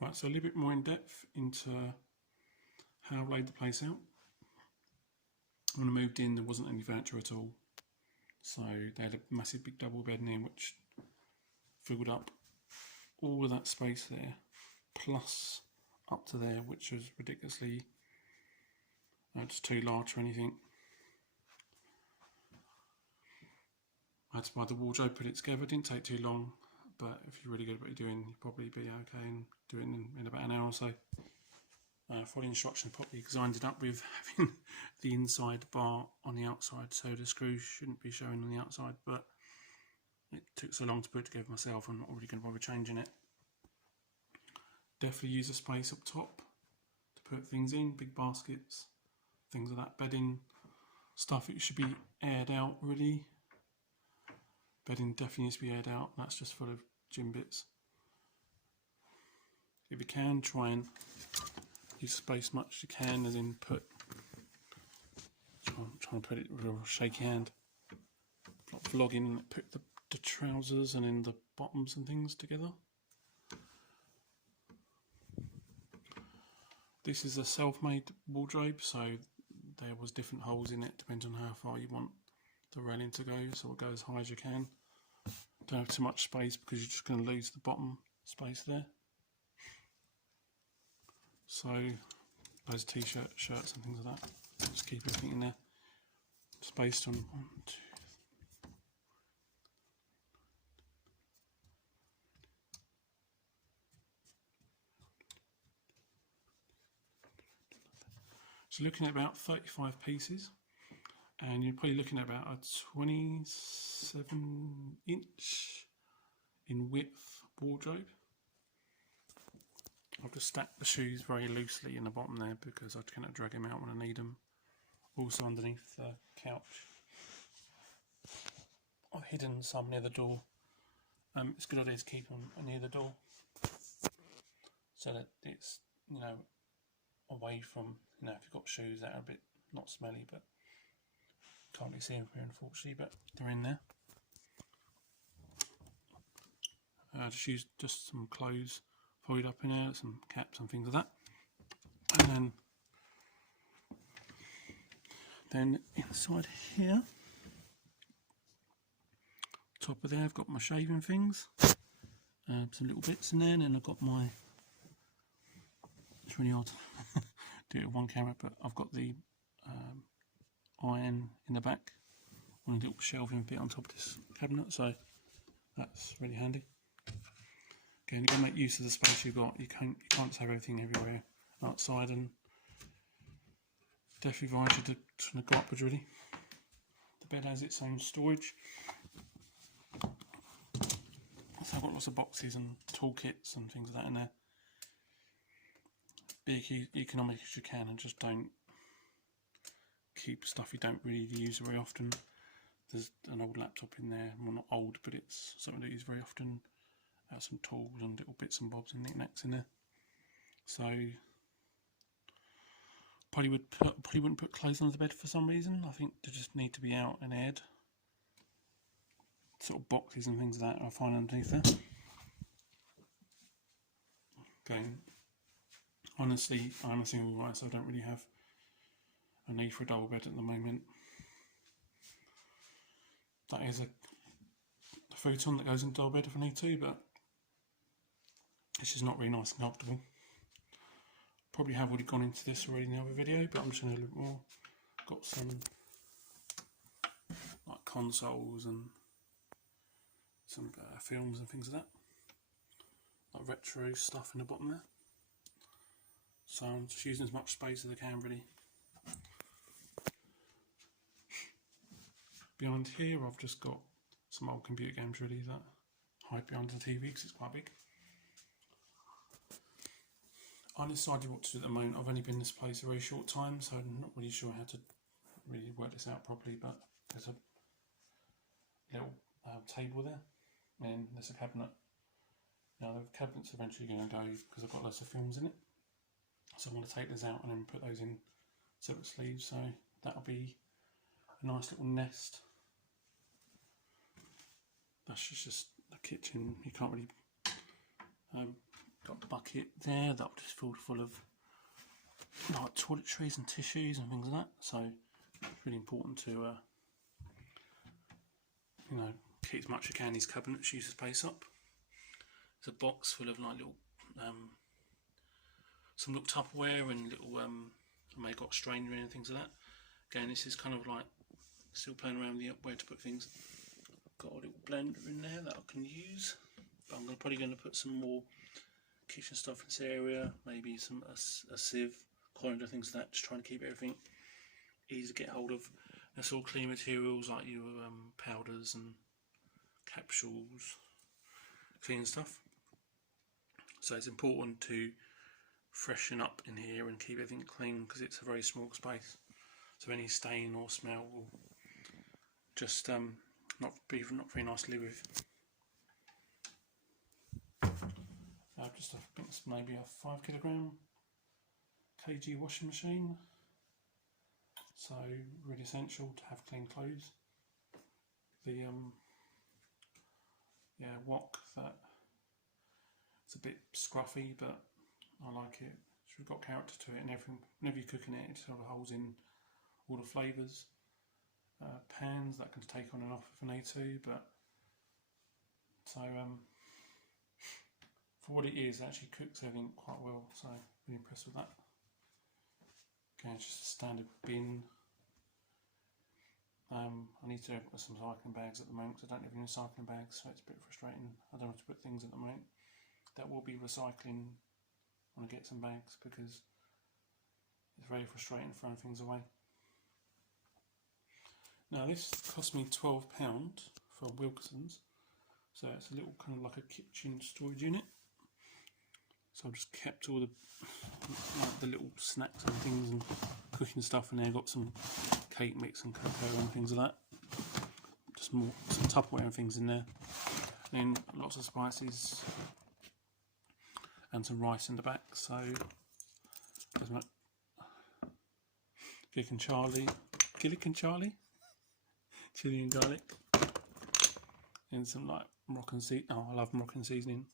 Right, so a little bit more in depth into how I've laid the place out. When I moved in, there wasn't any furniture at all, so they had a massive big double bed in here which filled up all of that space there, plus up to there, which was ridiculously just too large for anything. I had to buy the wardrobe, put it together. It didn't take too long, but if you're really good at what you're doing, you'll probably be okay and do it in about an hour or so. Follow the instructions properly, because I ended up with having the inside bar on the outside, so the screws shouldn't be showing on the outside, but it took so long to put it together myself, I'm not really going to bother changing it. Definitely use a space up top to put things in, big baskets, things like that. Bedding, stuff that should be aired out really. Bedding definitely needs to be aired out, that's just full of gym bits. If you can, try and use space as much as you can, as in trying to put it with a shaky hand. Like vlogging and put the trousers and then the bottoms and things together. This is a self-made wardrobe, so there was different holes in it, depends on how far you want the railing to go, so it'll go as high as you can. Don't have too much space because you're just going to lose the bottom space there. So those t-shirts, shirts and things like that, just keep everything in there. It's based on 1, 2, 3. So looking at about 35 pieces, and you're probably looking at about a 27-inch in width wardrobe. I've just stacked the shoes very loosely in the bottom there because I cannot drag them out when I need them. Also underneath the couch, I've hidden some near the door. It's a good idea to keep them near the door so that it's, you know, away from, you know, if you've got shoes that are a bit not smelly, but can't really see them here unfortunately, but they're in there. Just use just some clothes folded up in there, some caps and things like that, and then inside here, top of there, I've got my shaving things, some little bits in there, and then I've got my, it's really odd do it with one camera, but I've got the iron in the back on a little shelving bit on top of this cabinet, so that's really handy. Again, you've got to make use of the space you've got. You can't just have everything everywhere outside, and definitely advise you to go upwards really. The bed has its own storage, so I've got lots of boxes and toolkits and things like that in there. Be economic as you can, and just don't keep stuff you don't really use very often. There's an old laptop in there, well not old, but it's something I use very often. Some tools and little bits and bobs and knickknacks in there. So probably wouldn't put clothes under the bed for some reason. I think they just need to be out and aired. Sort of boxes and things like that I find underneath there. Okay. Honestly, I'm a single guy, so I don't really have a need for a double bed at the moment. That is a futon that goes into double bed if I need to, but it's just not really nice and comfortable. Probably have already gone into this already in the other video, but I'm just going to look more. Got some like consoles and some films and things like that, like retro stuff in the bottom there. So I'm just using as much space as I can really. Behind here I've just got some old computer games really that hide behind the TV because it's quite big. I decided what to do at the moment. I've only been in this place a very short time, so I'm not really sure how to really work this out properly, but there's a little table there, and there's a cabinet. Now the cabinet's eventually going to go because I've got lots of films in it, so I'm going to take this out and then put those in separate sleeves, so that'll be a nice little nest. That's just the kitchen. You can't really got the bucket there that I've just filled full of like toiletries and tissues and things like that. So it's really important to you know, keep as much as you can these cabinets, use the space up. There's a box full of like little some little Tupperware and little I may have got a strainer in and things like that. Again, this is kind of like still playing around with where to put things. Got a little blender in there that I can use, but I'm probably going to put some more kitchen stuff in this area, maybe a sieve, colander, things like that, just trying to keep everything easy to get hold of. That's all clean materials like your powders and capsules, clean stuff. So it's important to freshen up in here and keep everything clean because it's a very small space. So any stain or smell will just not very nice to live with. Just I think it's maybe a 5 kg washing machine. So really essential to have clean clothes. The wok, that it's a bit scruffy, but I like it. It's got character to it, and everything. Whenever you're cooking it, it sort of holds in all the flavours. Pans that can take on and off if I need to, but so for what it is, it actually cooks everything quite well. So really impressed with that. Okay, it's just a standard bin. I need to open some recycling bags at the moment because I don't have any recycling bags, so it's a bit frustrating. I don't have to put things at the moment. That will be recycling when I get some bags because it's very frustrating throwing things away. Now this cost me £12 for Wilkinson's, so it's a little kind of like a kitchen storage unit. So I've just kept all the little snacks and things and cooking stuff in there. Got some cake mix and cocoa and things like that. Just more some Tupperware and things in there. And then lots of spices and some rice in the back. So there's my Gillick and Charlie, chili and garlic, and some like Moroccan seasoning. Oh, I love Moroccan seasoning.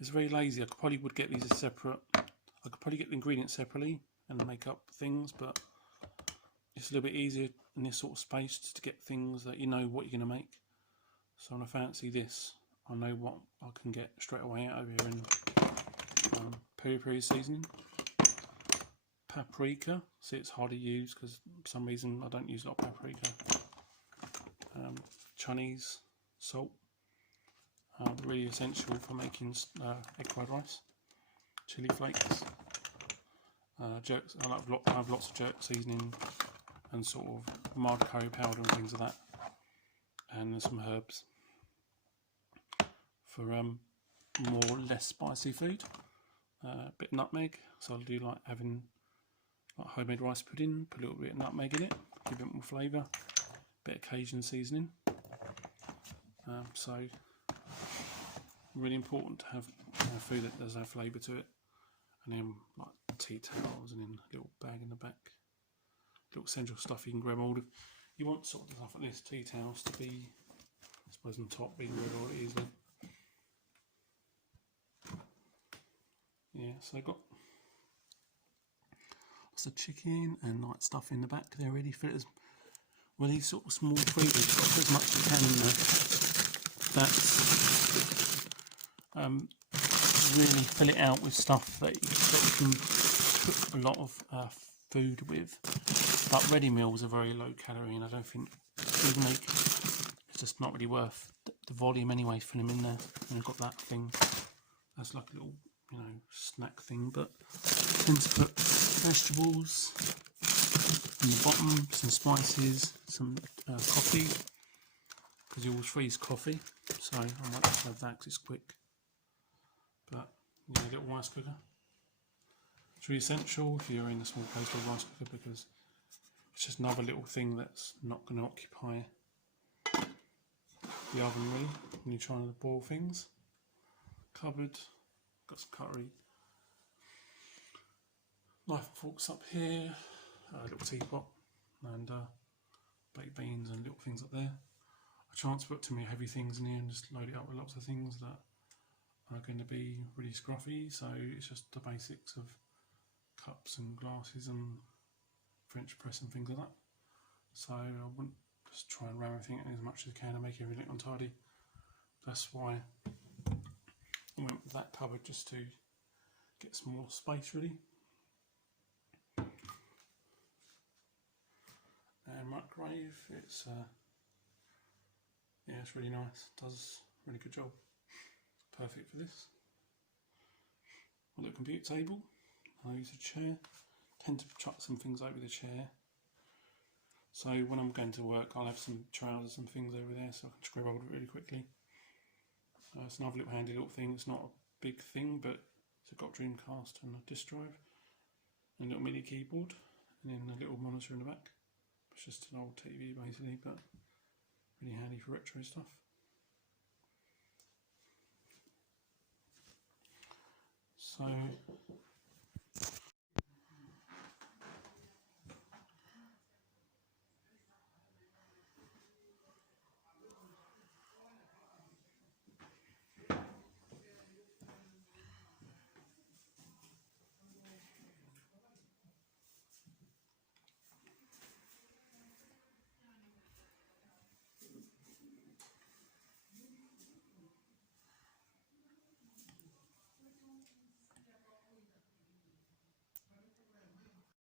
It's very lazy. I probably would get these as separate. I could probably get the ingredients separately and make up things, but it's a little bit easier in this sort of space to get things that you know what you're going to make. So when I fancy this, I know what I can get straight away out of here. And peri seasoning, paprika. See, it's hard to use because for some reason I don't use a lot of paprika. Chinese salt. Really essential for making egg fried rice. Chili flakes, jerks. I have lots of jerk seasoning and sort of mild curry powder and things like that, and some herbs for more or less spicy food. A bit of nutmeg, so I do like having like homemade rice pudding. Put a little bit of nutmeg in it, give it more flavour. Bit of Cajun seasoning. So really important to have food that does have flavour to it. And then like tea towels, and then a little bag in the back, little essential stuff you can grab hold of. You want sort of stuff like this, tea towels, to be, I suppose, on top, being real it is then. Yeah, so I got lots of chicken and like stuff in the back there ready for it. With these sort of small freezers, you've got to put as much as you can in there. That's really fill it out with stuff that you can cook a lot of food with. But ready meals are very low calorie, and I don't think even like it's just not really worth the volume anyway. Fill them in there, and I've got that thing. That's like a little, you know, snack thing. But I tend to put vegetables in the bottom, some spices, some coffee, because you always freeze coffee. So I might just have that because it's quick. But yeah, a little rice cooker. It's really essential if you're in a small place with a rice cooker, because it's just another little thing that's not going to occupy the oven really when you're trying to boil things. Cupboard, got some cutlery. Knife and forks up here, a little teapot, and baked beans and little things up there. I try not to put too many heavy things in here and just load it up with lots of things that are going to be really scruffy, so it's just the basics of cups and glasses and French press and things like that. So I wouldn't just try and ram everything in as much as I can and make everything untidy. That's why I went with that cupboard, just to get some more space really. And microwave, it's yeah, it's really nice, does a really good job. Perfect for this. A little computer table, I use a chair, tend to chuck some things over the chair. So when I'm going to work, I'll have some trousers and things over there, so I can just grab hold of it really quickly. It's another little handy little thing. It's not a big thing, but it's got Dreamcast and a disk drive, and a little mini keyboard, and then a little monitor in the back. It's just an old TV basically, but really handy for retro stuff. So